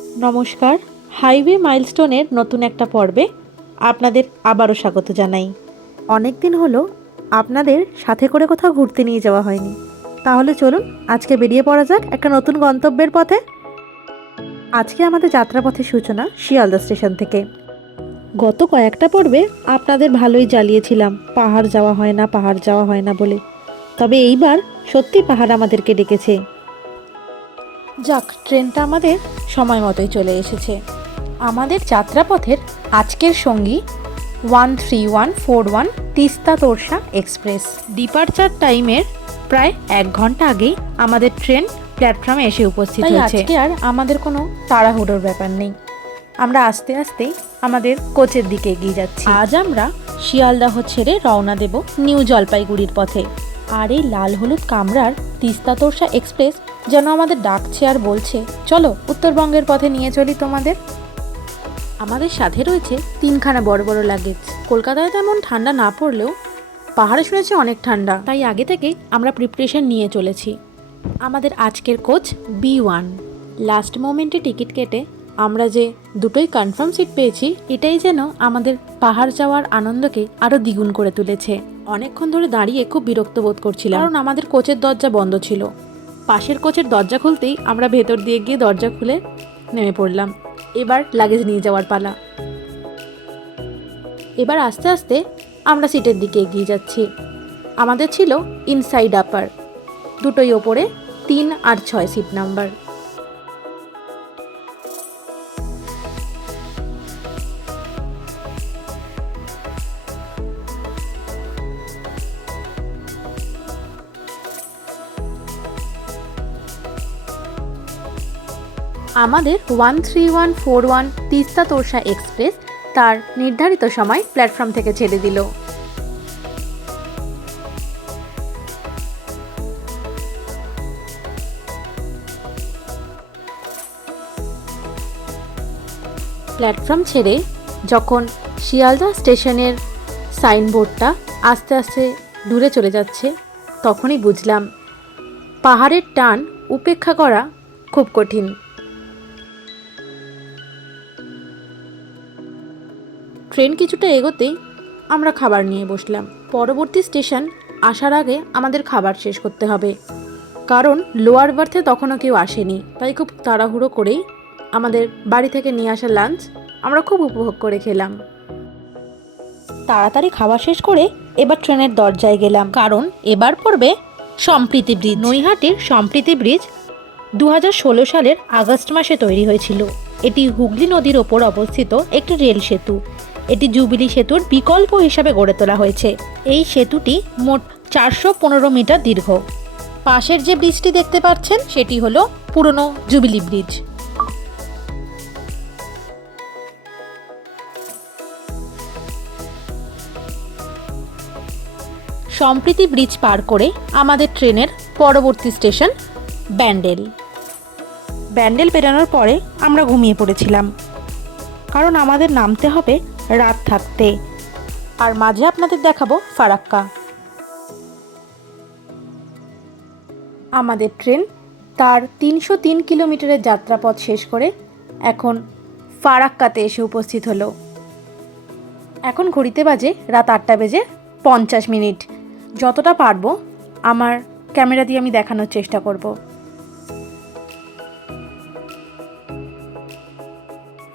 নমস্কার, হাইওয়ে মাইলস্টোনের নতুন একটা পর্বে আপনাদের আবারও স্বাগত জানাই। অনেক দিন হলো আপনাদের সাথে করে কোথাও ঘুরতে নিয়ে যাওয়া হয়নি। তাহলে চলুন আজকে বেরিয়ে পড়া যাক একটা নতুন গন্তব্যের পথে। আজকে আমাদের যাত্রাপথের সূচনা শিয়ালদা স্টেশন থেকে। গত কয়েকটা পর্বে আপনাদের ভালোই জ্বালিয়েছিলাম, পাহাড় যাওয়া হয় না, পাহাড় যাওয়া হয় না বলে। তবে এইবার সত্যি পাহাড় আমাদেরকে ডেকেছে। যাক ট্রেনটা আমাদের সময় মতোই চলে এসেছে। আমাদের যাত্রাপথের আজকের সঙ্গী one three one four one Teesta Torsa express. Departure টাইমের প্রায় এক ঘণ্টা আগেই আমাদের ট্রেন প্ল্যাটফর্মে এসে উপস্থিত হয়েছে। আজকে আর আমাদের কোনো তাড়াহুড়োর ব্যাপার নেই। আমরা আস্তে আস্তে আমাদের কোচের দিকে এগিয়ে যাচ্ছি। আজ আমরা শিয়ালদাহ ছেড়ে রওনা দেব নিউ জলপাইগুড়ির পথে। আর এই লাল হলুদ কামরার তিস্তা তোরসা এক্সপ্রেস যেন আমাদের ডাকছে আর বলছে, চলো উত্তরবঙ্গের পথে নিয়ে চলি তোমাদের। আমাদের সাথে রয়েছে তিনখানা বড় বড় লাগেজ কলকাতায় তেমন ঠান্ডা না পড়লেও পাহাড়ে শুনেছি অনেক ঠান্ডা। তাই আগে থেকেই আমরা প্রিপারেশন নিয়ে চলেছি। আমাদের আজকের কোচ বি ওয়ান লাস্ট মোমেন্টে টিকিট কেটে আমরা যে দুটোই কনফার্ম সিট পেয়েছি, এটাই যেন আমাদের পাহাড় যাওয়ার আনন্দকে আরও দ্বিগুণ করে তুলেছে। অনেকক্ষণ ধরে দাঁড়িয়ে খুব বিরক্ত বোধ করছিলাম। কারণ আমাদের কোচের দরজা বন্ধ ছিল। পাশের কোচের দরজা খুলতেই আমরা ভেতর দিয়ে গিয়ে দরজা খুলে নেমে পড়লাম। এবার লাগেজ নিয়ে যাওয়ার পালা। এবার আস্তে আস্তে আমরা সিটের দিকে এগিয়ে যাচ্ছি। আমাদের ছিল ইনসাইড আপার দুটোই ওপরে তিন আর ছয় সিট নাম্বার আমাদের one three one four one Teesta Torsa express তার নির্ধারিত সময় প্ল্যাটফর্ম থেকে ছেড়ে দিল। প্ল্যাটফর্ম ছেড়ে যখন শিয়ালদা স্টেশনের সাইনবোর্ডটা আস্তে আস্তে দূরে চলে যাচ্ছে, তখনই বুঝলাম পাহাড়ের টান উপেক্ষা করা খুব কঠিন। ট্রেন কিছুটা এগোতেই আমরা খাবার নিয়ে বসলাম। পরবর্তী স্টেশন আসার আগে আমাদের খাবার শেষ করতে হবে। কারণ লোয়ার বার্থে তখনও কেউ আসেনি, তাই খুব তাড়াহুড়ো করেই আমাদের বাড়ি থেকে নিয়ে আসা লাঞ্চ আমরা খুব উপভোগ করে খেলাম। তাড়াতাড়ি খাওয়া শেষ করে এবার ট্রেনের দরজায় গেলাম। কারণ এবার পড়বে সম্প্রীতি ব্রিজ। নৈহাটির সম্প্রীতি ব্রিজ দু হাজার ষোলো সালের আগস্ট মাসে তৈরি হয়েছিল। এটি হুগলি নদীর ওপর অবস্থিত একটি রেল সেতু। এটি জুবিলি সেতুর বিকল্প হিসাবে গড়ে তোলা হয়েছে। এই সেতুটি মোট চারশো পনেরো মিটার দীর্ঘ। পাশের যে ব্রিজটি দেখতে পাচ্ছেন, সেটি হলো পুরনো জুবিলি ব্রিজ। সম্প্রীতি ব্রিজ পার করে আমাদের ট্রেনের পরবর্তী স্টেশন ব্যান্ডেল। ব্যান্ডেল পেরানোর পরে আমরা ঘুমিয়ে পড়েছিলাম। কারণ আমাদের নামতে হবে রাত থাকতে। আর মাঝে আপনাদের দেখাবো ফারাক্কা। আমাদের ট্রেন তার তিনশো তিন কিলোমিটারের যাত্রাপথ শেষ করে এখন ফারাক্কাতে এসে উপস্থিত হলো। এখন ঘড়িতে বাজে রাত আটটা বেজে পঞ্চাশ মিনিট। যতটা পারব আমার ক্যামেরা দিয়ে আমি দেখানোর চেষ্টা করব।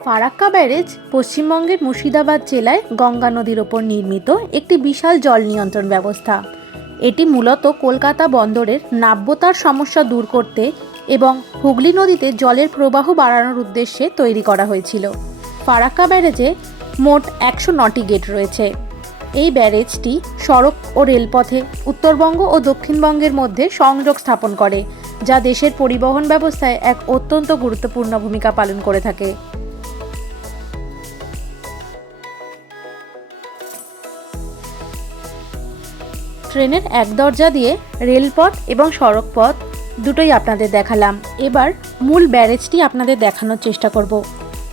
ফারাক্কা ব্যারেজ পশ্চিমবঙ্গের মুর্শিদাবাদ জেলায় গঙ্গা নদীর ওপর নির্মিত একটি বিশাল জল নিয়ন্ত্রণ ব্যবস্থা। এটি মূলত কলকাতা বন্দরের নাব্যতার সমস্যা দূর করতে এবং হুগলি নদীতে জলের প্রবাহ বাড়ানোর উদ্দেশ্যে তৈরি করা হয়েছিল। ফারাক্কা ব্যারেজে মোট একশো নটি গেট রয়েছে। এই ব্যারেজটি সড়ক ও রেলপথে উত্তরবঙ্গ ও দক্ষিণবঙ্গের মধ্যে সংযোগ স্থাপন করে, যা দেশের পরিবহন ব্যবস্থায় এক অত্যন্ত গুরুত্বপূর্ণ ভূমিকা পালন করে থাকে। ট্রেনের এক দরজা দিয়ে রেলপথ এবং সড়কপথ দুটোই আপনাদের দেখালাম। এবার মূল ব্যারেজটি আপনাদের দেখানোর চেষ্টা করব।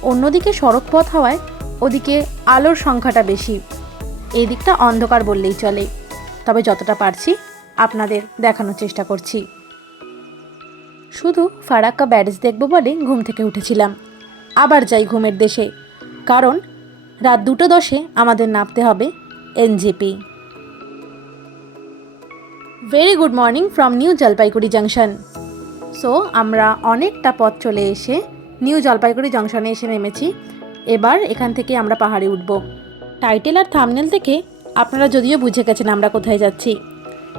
অন্যদিকে সড়কপথ হওয়ায় ওদিকে আলোর সংখ্যাটা বেশি। এই দিকটা অন্ধকার বললেই চলে। তবে যতটা পারছি আপনাদের দেখানোর চেষ্টা করছি। শুধু ফারাক্কা ব্যারেজ দেখব বলে ঘুম থেকে উঠেছিলাম। আবার যাই ঘুমের দেশে। কারণ রাত দুটো দশে আমাদের নামতে হবে NJP. Very good morning from new Jalpaiguri junction so আমরা অনেকটা পথ চলে এসে নিউ জলপাইগুড়ি জংশনে এসে নেমেছি। এবার এখান থেকে আমরা পাহাড়ে উঠব। টাইটেল আর থামনেল থেকে আপনারা যদিও বুঝে গেছেন আমরা কোথায় যাচ্ছি,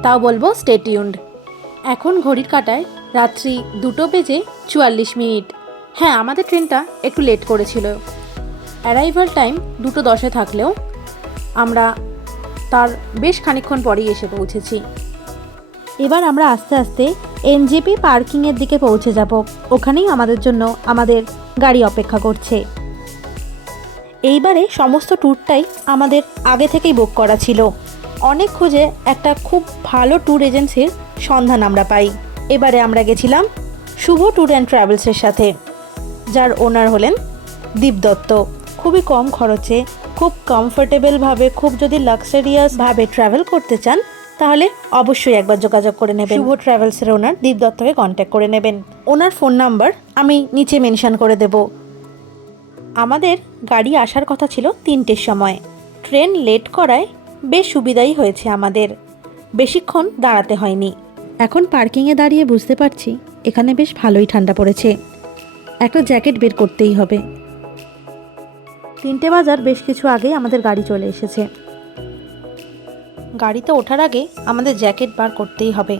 তাও বলব স্টেটিউন্ড এখন ঘড়ির কাটায় রাত্রি দুটো বেজে চুয়াল্লিশ মিনিট। হ্যাঁ আমাদের ট্রেনটা একটু লেট করেছিল। অ্যারাইভাল টাইম দুটো দশে থাকলেও আমরা তার বেশ খানিকক্ষণ পরেই এসে পৌঁছেছি। এবার আমরা আস্তে আস্তে এনজেপি পার্কিংয়ের দিকে পৌঁছে যাব। ওখানেই আমাদের জন্য আমাদের গাড়ি অপেক্ষা করছে। এইবারে সমস্ত ট্যুরটাই আমাদের আগে থেকেই বুক করা ছিল। অনেক খুঁজে একটা খুব ভালো ট্যুর এজেন্সির সন্ধান আমরা পাই। এবারে আমরা গেছিলাম শুভ ট্যুর অ্যান্ড ট্রাভেলসের সাথে, যার ওনার হলেন দীপ দত্ত। খুবই কম খরচে, খুব কমফোর্টেবলভাবে খুব যদি লাক্সারিয়াসভাবে ট্রাভেল করতে চান তাহলে অবশ্যই একবার যোগাযোগ করে নেবেন। শুভ ট্রাভেলসের ওনার দীপ দত্তকে কন্ট্যাক্ট করে নেবেন। ওনার ফোন নাম্বার আমি নিচে মেনশন করে দেব। আমাদের গাড়ি আসার কথা ছিল তিনটের সময়। ট্রেন লেট করায় বেশ সুবিধাই হয়েছে আমাদের। বেশিক্ষণ দাঁড়াতে হয়নি। এখন পার্কিংয়ে দাঁড়িয়ে বুঝতে পারছি এখানে বেশ ভালোই ঠান্ডা পড়েছে। একটা জ্যাকেট বের করতেই হবে। তিনটে বাজার বেশ কিছু আগেই আমাদের গাড়ি চলে এসেছে। গাড়িতে ওঠার আগে আমাদের জ্যাকেট বার করতেই হবে,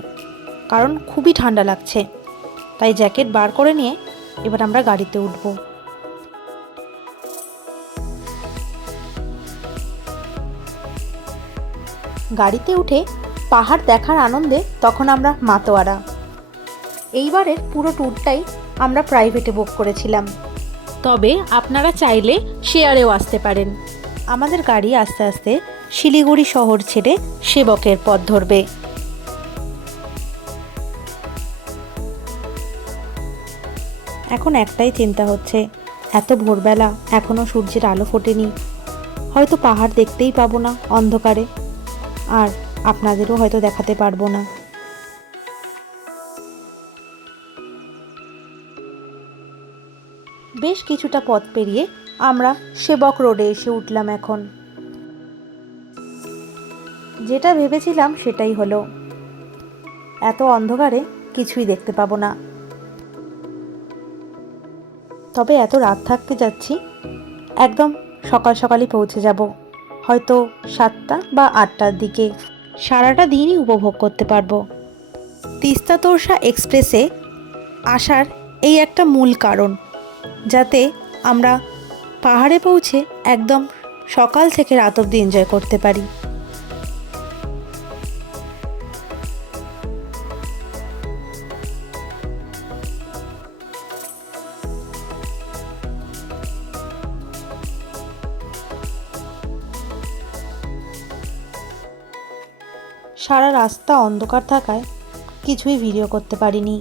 কারণ খুবই ঠান্ডা লাগছে। তাই জ্যাকেট বার করে নিয়ে এবার আমরা গাড়িতে উঠব। গাড়িতে উঠে পাহাড় দেখার আনন্দে তখন আমরা মাতোয়ারা। এইবারের পুরো ট্যুরটাই আমরা প্রাইভেটে বুক করেছিলাম। তবে আপনারা চাইলে শেয়ারেও আসতে পারেন। আমাদের গাড়ি আস্তে আস্তে শিলিগুড়ি শহর ছেড়ে সেবকের পথ ধরবে। এখন একটাই চিন্তা হচ্ছে, এত ভোরবেলা এখনও সূর্যের আলো ফোটেনি। হয়তো পাহাড় দেখতেই পাবো না অন্ধকারে, আর আপনাদেরও হয়তো দেখাতে পারব না। বেশ কিছুটা পথ পেরিয়ে আমরা সেবক রোডে এসে উঠলাম এখন। যেটা ভেবেছিলাম সেটাই হলো। এত অন্ধকারে কিছুই দেখতে পাবো না। তবে এত রাত থাকতে যাচ্ছি, একদম সকাল সকালই পৌঁছে যাব। হয়তো সাতটা বা আটটার দিকে। সারাটা দিনই উপভোগ করতে পারব। তিস্তা তোরসা এক্সপ্রেসে আসার এই একটা মূল কারণ, যাতে আমরা পাহাড়ে পৌঁছে একদম সকাল থেকে রাত অবধি এনজয় করতে পারি। সারা রাস্তা অন্ধকার থাকায় কিছুই ভিডিও করতে পারিনি।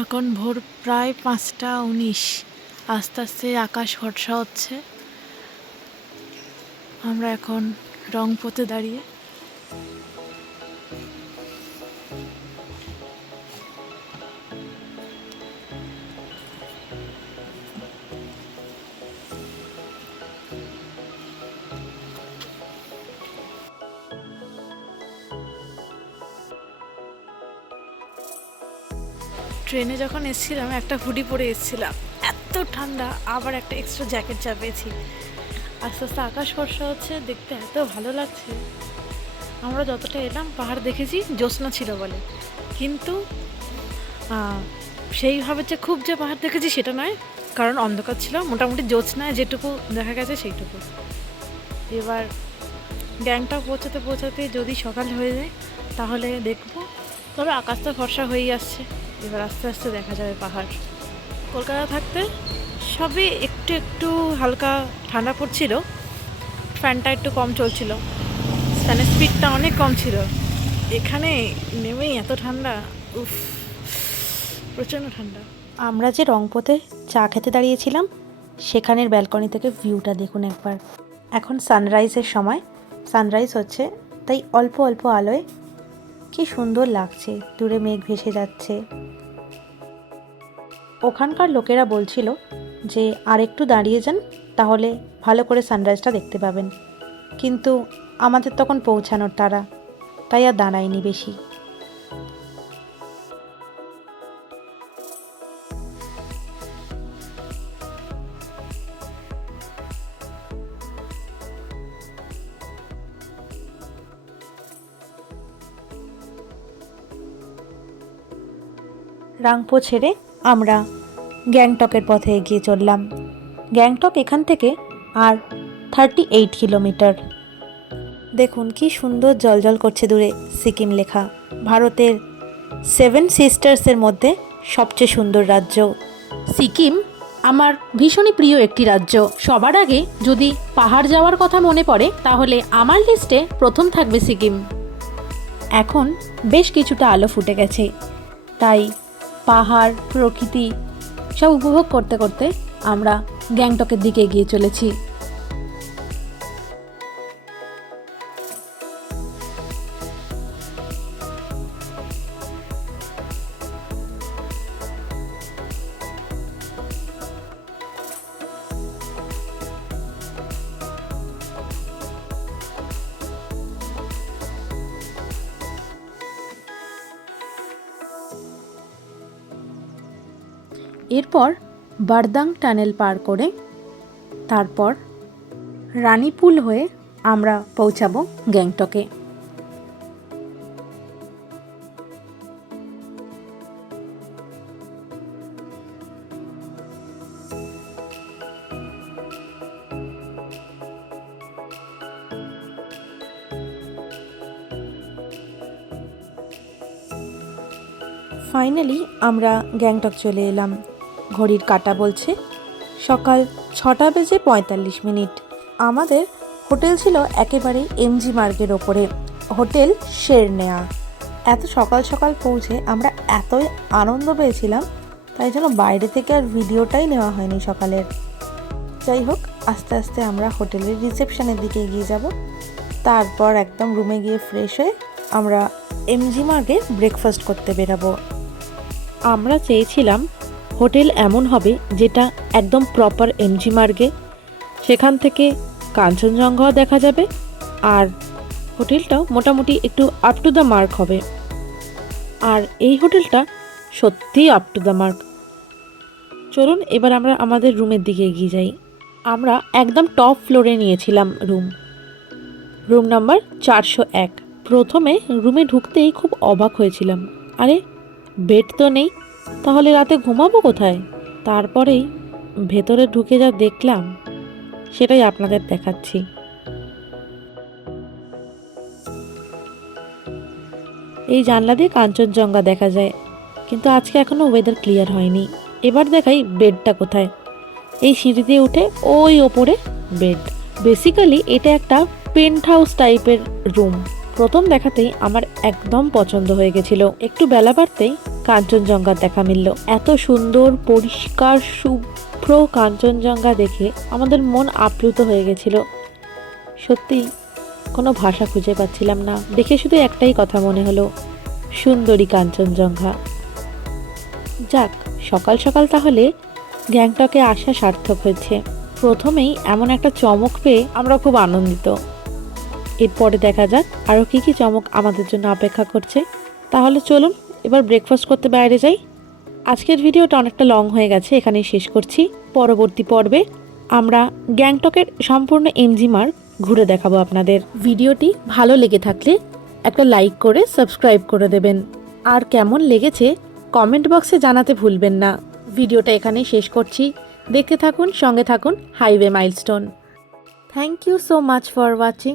এখন ভোর প্রায় পাঁচটা উনিশ। আস্তে আস্তে আকাশ ভরসা হচ্ছে। আমরা এখন রংপথে দাঁড়িয়ে ট্রেনে যখন এসেছিলাম, একটা হুডি পরে এসেছিলাম। এত ঠান্ডা, আবার একটা এক্সট্রা জ্যাকেট চাপিয়েছি। আস্তে আস্তে আকাশ বর্ষা হচ্ছে, দেখতে এত ভালো লাগছে। আমরা যতটা এলাম, পাহাড় দেখেছি, জ্যোৎস্না ছিল বলে। কিন্তু সেইভাবে যে খুব যে পাহাড় দেখেছি, সেটা নয়। কারণ অন্ধকার ছিল, মোটামুটি জ্যোৎস্নায় যেটুকু দেখা গেছে, সেইটুকু। এবার গ্যাংটক পৌঁছাতে পৌঁছাতে যদি সকাল হয়ে যায়, তাহলে দেখব। তবে আকাশটা ফর্সা হয়েই আসছে। এবার আস্তে আস্তে দেখা যাবে পাহাড়। কলকাতা থাকতে সবই একটু একটু হালকা ঠান্ডা পড়ছিল ফ্যানটা একটু কম চলছিল। ফ্যানের স্পিডটা অনেক কম ছিল। এখানে নেমেই এত ঠান্ডা, উফ, প্রচণ্ড ঠান্ডা। আমরা যে রংপথে চা খেতে দাঁড়িয়েছিলাম, সেখানের ব্যালকনি থেকে ভিউটা দেখুন একবার। এখন সানরাইজের সময়। সানরাইজ হচ্ছে, তাই অল্প অল্প আলোয় কি সুন্দর লাগছে, দূরে মেঘ ভেসে যাচ্ছে। ওখানকার লোকেরা বলছিল যে আর একটু দাঁড়িয়ে যান, তাহলে ভালো করে সানরাইজটা দেখতে পাবেন। কিন্তু আমাদের তখন পৌঁছানোর তারা তাই আর দাঁড়ায়নি বেশি। রাংপো ছেড়ে আমরা গ্যাংটকের পথে এগিয়ে চললাম। গ্যাংটক এখান থেকে আর থার্টি এইট কিলোমিটার। দেখুন, কি সুন্দর জলজল করছে দূরে সিকিম লেখা। ভারতের সেভেন সিস্টার্সের মধ্যে সবচেয়ে সুন্দর রাজ্য। সিকিম আমার ভীষণই প্রিয় একটি রাজ্য। সবার আগে যদি পাহাড় যাওয়ার কথা মনে পড়ে, তাহলে আমার লিস্টে প্রথম থাকবে সিকিম। এখন বেশ কিছুটা আলো ফুটে গেছে। তাই পাহাড় প্রকৃতি সব উপভোগ করতে করতে আমরা গ্যাংটকের দিকে এগিয়ে চলেছি। এরপর বারদাং টানেল পার করে তারপর রানীপুল হয়ে আমরা পৌঁছাবো গ্যাংটকে। ফাইনালি আমরা গ্যাংটক চলে এলাম। ঘড়ির কাটা বলছে। সকাল ছটা বেজে পঁয়তাল্লিশ মিনিট। আমাদের হোটেল ছিল একেবারে এমজি মার্গের ওপরে। হোটেল শের নেয়া এত সকাল সকাল পৌঁছে আমরা এতই আনন্দ পেয়েছিলাম, তাই জন্য বাইরে থেকে আর ভিডিওটাই নেওয়া হয়নি সকালের। যাই হোক, আস্তে আস্তে আমরা হোটেলের রিসেপশনের দিকে এগিয়ে যাব। তারপর একদম রুমে গিয়ে ফ্রেশ হয়ে আমরা এমজি মার্গে ব্রেকফাস্ট করতে বেরাবো। আমরা চেয়েছিলাম হোটেল এমন হবে যেটা একদম প্রপার এমজি মার্গে সেখান থেকে কাঞ্চনজঙ্ঘাও দেখা যাবে আর হোটেলটাও মোটামুটি একটু আপ টু দ্য মার্ক হবে। আর এই হোটেলটা সত্যিই আপ টু দ্য মার্ক চলুন এবার আমরা আমাদের রুমের দিকে এগিয়ে যাই। আমরা একদম টপ ফ্লোরে নিয়েছিলাম রুম রুম নাম্বার চারশো এক। প্রথমে রুমে ঢুকতেই খুব অবাক হয়েছিলাম। আরে বেড তো নেই। তাহলে রাতে ঘুমাবো কোথায়? তারপরেই ভেতরে ঢুকে যা দেখলাম, সেটাই আপনাদের দেখাচ্ছি। এই জানলা দিয়ে কাঞ্চনজঙ্ঘা দেখা যায়, কিন্তু আজকে এখনও ওয়েদার ক্লিয়ার হয়নি। এবার দেখাই বেডটা কোথায়। এই সিঁড়ি দিয়ে উঠে ওই ওপরে বেড বেসিক্যালি এটা একটা পেন্ট হাউস টাইপের রুম প্রথম দেখাতেই আমার একদম পছন্দ হয়ে গেছিল। একটু বেলা বাড়তেই কাঞ্চনজঙ্ঘার দেখা মিলল। এত সুন্দর, পরিষ্কার, শুভ্র কাঞ্চনজঙ্ঘা দেখে আমাদের মন আপ্লুত হয়ে গেছিল। সত্যি, কোনো ভাষা খুঁজে পাচ্ছিলাম না। দেখে শুধু একটাই কথা মনে হলো, সুন্দরী কাঞ্চনজঙ্ঘা। যাক, সকাল সকাল তাহলে গ্যাংটকে আসা সার্থক হয়েছে। প্রথমেই এমন একটা চমক পেয়ে আমরা খুব আনন্দিত। এরপরে দেখা যাক আরও কী কী চমক আমাদের জন্য অপেক্ষা করছে। তাহলে চলুন এবার ব্রেকফাস্ট করতে বাইরে যাই। আজকের ভিডিওটা অনেকটা লং হয়ে গেছে, এখানেই শেষ করছি। পরবর্তী পর্বে আমরা গ্যাংটকের সম্পূর্ণ এমজি মার্ক ঘুরে দেখাবো আপনাদের। ভিডিওটি ভালো লেগে থাকলে একটা লাইক করে সাবস্ক্রাইব করে দেবেন। আর কেমন লেগেছে কমেন্ট বক্সে জানাতে ভুলবেন না। ভিডিওটা এখানেই শেষ করছি। দেখতে থাকুন, সঙ্গে থাকুন highway milestone thank you so much for watching